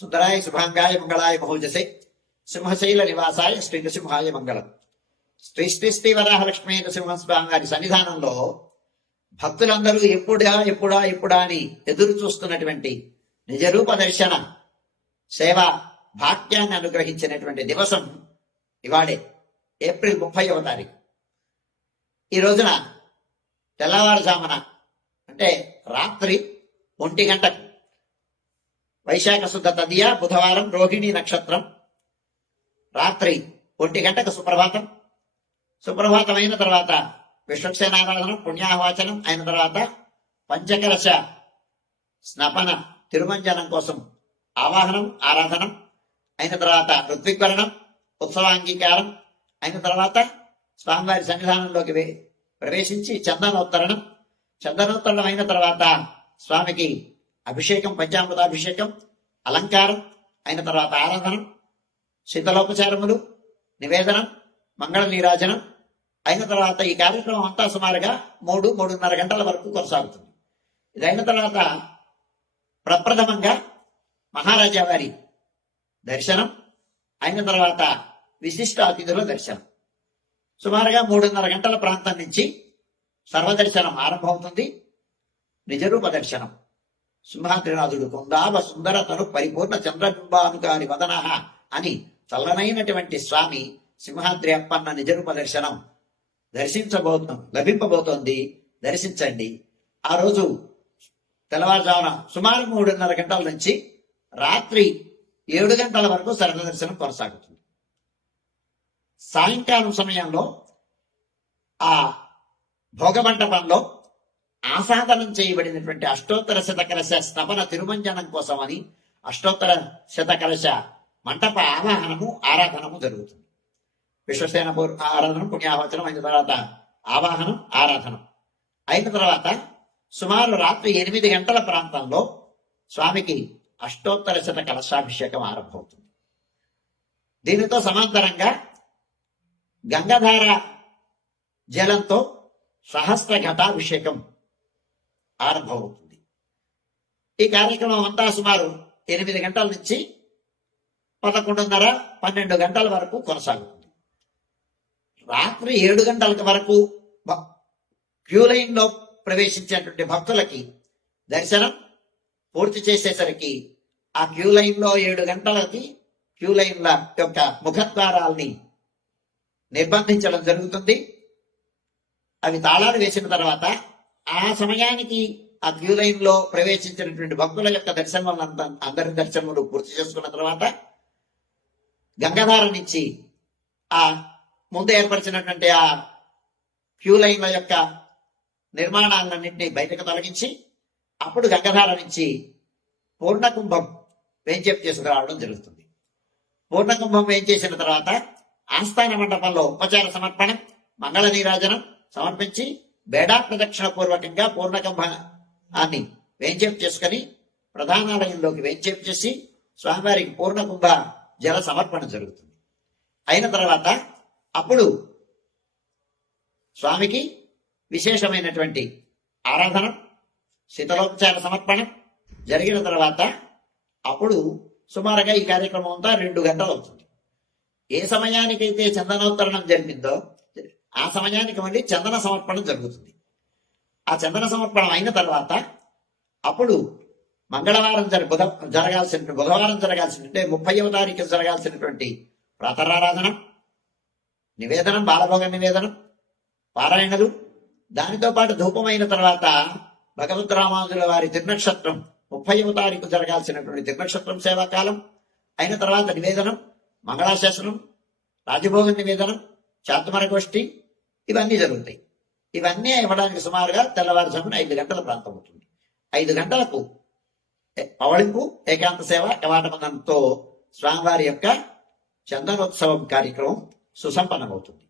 సుందరాయ శుభాంగాయ మంగళాయ మహోజసే. సింహశైల నివాసాయ శ్రీ నృసింహాయ మంగళం. శ్రీ శ్రీ శ్రీ వరాహలక్ష్మీ నృసింహస్వామి వారి సన్నిధానంలో భక్తులందరూ ఎప్పుడా ఎప్పుడా ఎప్పుడా అని ఎదురు చూస్తున్నటువంటి నిజరూప దర్శన సేవ భాగ్యాన్ని అనుగ్రహించినటువంటి దివసం ఇవాడే ఏప్రిల్ ముప్పైవ తారీఖు. ఈ రోజున తెల్లవారుజామున అంటే రాత్రి ఒంటి గంటకు వైశాఖ శుద్ధ తదియ బుధవారం రోహిణి నక్షత్రం. రాత్రి ఒంటి గంటకు సుప్రభాతం. సుప్రభాతం అయిన తర్వాత విశ్వక్సేనారాధనం పుణ్యాహవాచనం అయిన తర్వాత పంచకలశ స్నపన తిరుమంజనం కోసం ఆవాహనం ఆరాధనం అయిన తర్వాత ఋత్విక్వరణం ఉత్సవాంగీకారం అయిన తర్వాత స్వామివారి సన్నిధానంలోకి ప్రవేశించి చందనోత్తరణం. చందనోత్తరణం అయిన తర్వాత స్వామికి అభిషేకం పంచామృతాభిషేకం అలంకారం అయిన తర్వాత ఆరాధనం శీతలోపచారములు నివేదనం మంగళ నీరాజనం అయిన తర్వాత ఈ కార్యక్రమం అంతా సుమారుగా మూడు మూడున్నర గంటల వరకు కొనసాగుతుంది. ఇది అయిన తర్వాత ప్రప్రథమంగా మహారాజా వారి దర్శనం అయిన తర్వాత విశిష్ట అతిథుల దర్శనం. సుమారుగా మూడున్నర గంటల ప్రాంతం నుంచి సర్వదర్శనం ఆరంభమవుతుంది. నిజరూప దర్శనం సింహాద్రినాథుడు కుందావ సుందర తను పరిపూర్ణ చంద్రబింబానుకాని వదన అని చల్లనైనటువంటి స్వామి సింహాద్రి అప్పన్న నిజరూప దర్శనం దర్శించబోతు లభింపబోతోంది. దర్శించండి. ఆ రోజు తెల్లవారుజామున సుమారు మూడున్నర గంటల నుంచి రాత్రి ఏడు గంటల వరకు సరళ దర్శనం కొనసాగుతుంది. సాయంకాలం సమయంలో ఆ భోగమంటపంలో ఆసాదనం చేయబడినటువంటి అష్టోత్తర శతకలశ స్తపన తిరుమంజనం కోసమని అష్టోత్తర శతకలశ మంటప ఆవాహనము ఆరాధనము జరుగుతుంది. విశ్వసేన పూర్- ఆరాధన పుణ్యాహవచనం అయిన తర్వాత ఆవాహనం ఆరాధనం. అయిన తర్వాత సుమారు రాత్రి ఎనిమిది గంటల ప్రాంతంలో స్వామికి అష్టోత్తర శత కలశాభిషేకం ఆరంభమవుతుంది. దీనితో సమాంతరంగా గంగాధార జలంతో సహస్ర ఘటాభిషేకం ఆరంభమవుతుంది. ఈ కార్యక్రమం అంతా సుమారు ఎనిమిది గంటల నుంచి పదకొండున్నర పన్నెండు గంటల వరకు కొనసాగుతుంది. రాత్రి ఏడు గంటల వరకు క్యూలైన్లో క్యూ ప్రవేశించేటువంటి భక్తులకి దర్శనం పూర్తి చేసేసరికి ఆ క్యూ ఏడు గంటలకి క్యూ లైన్ల యొక్క ముఖద్వారాల్ని నిర్బంధించడం జరుగుతుంది. అవి తాళాలు వేసిన తర్వాత ఆ సమయానికి ఆ క్యూ లైన్లో ప్రవేశించినటువంటి భక్తుల యొక్క దర్శనం అందరి దర్శనములు పూర్తి చేసుకున్న తర్వాత గంగాధార నుంచి ఆ ముందు ఏర్పరిచినటువంటి ఆ క్యూ లైన్ల యొక్క నిర్మాణాలన్నింటినీ బయటకు తొలగించి అప్పుడు గంగాధార నుంచి పూర్ణకుంభం వేంచేపు చేసుకురావడం జరుగుతుంది. పూర్ణకుంభం వేంచేసిన తర్వాత ఆస్థాన మండపంలో ఉపచార సమర్పణం మంగళ నీరాజనం సమర్పించి బేడా ప్రదక్షిణ పూర్వకంగా పూర్ణకుంభాన్ని వేంచేపు చేసుకుని ప్రధానాలయంలోకి వేంచేపు చేసి స్వామివారికి పూర్ణకుంభ జల సమర్పణ జరుగుతుంది. అయిన తర్వాత అప్పుడు స్వామికి విశేషమైనటువంటి ఆరాధన శీతలోపచార సమర్పణ జరిగిన తర్వాత అప్పుడు సుమారుగా ఈ కార్యక్రమం అంతా రెండు గంటలు అవుతుంది. ఏ సమయానికైతే చందనోత్తరణం జరిగిందో ఆ సమయానికి మళ్ళీ చందన సమర్పణ జరుగుతుంది. ఆ చందన సమర్పణం అయిన తర్వాత అప్పుడు మంగళవారం జరి బుధ జరగాల్సిన బుధవారం జరగాల్సిన ముప్పైవ తారీఖు జరగాల్సినటువంటి ప్రాతరారాధన నివేదనం బాలభోగ నివేదనం పారాయణలు దానితో పాటు ధూపమైన తర్వాత భగవద్ రామానుజుల వారి తిరునక్షత్రం ముప్పైవ తారీఖు జరగాల్సినటువంటి తిరునక్షత్రం సేవాకాలం అయిన తర్వాత నివేదనం మంగళాశాసనం రాజభోగ నివేదనం చాతుమర గోష్ఠి ఇవన్నీ జరుగుతాయి. ఇవన్నీ ఇవ్వడానికి సుమారుగా తెల్లవారుజామున ఐదు గంటల ప్రాంతం అవుతుంది. ఐదు గంటలకు పవళింపు ఏకాంత సేవ కవాటమందంతో స్వామివారి యొక్క చందనోత్సవం కార్యక్రమం సుసంపన్నమవుతుంది.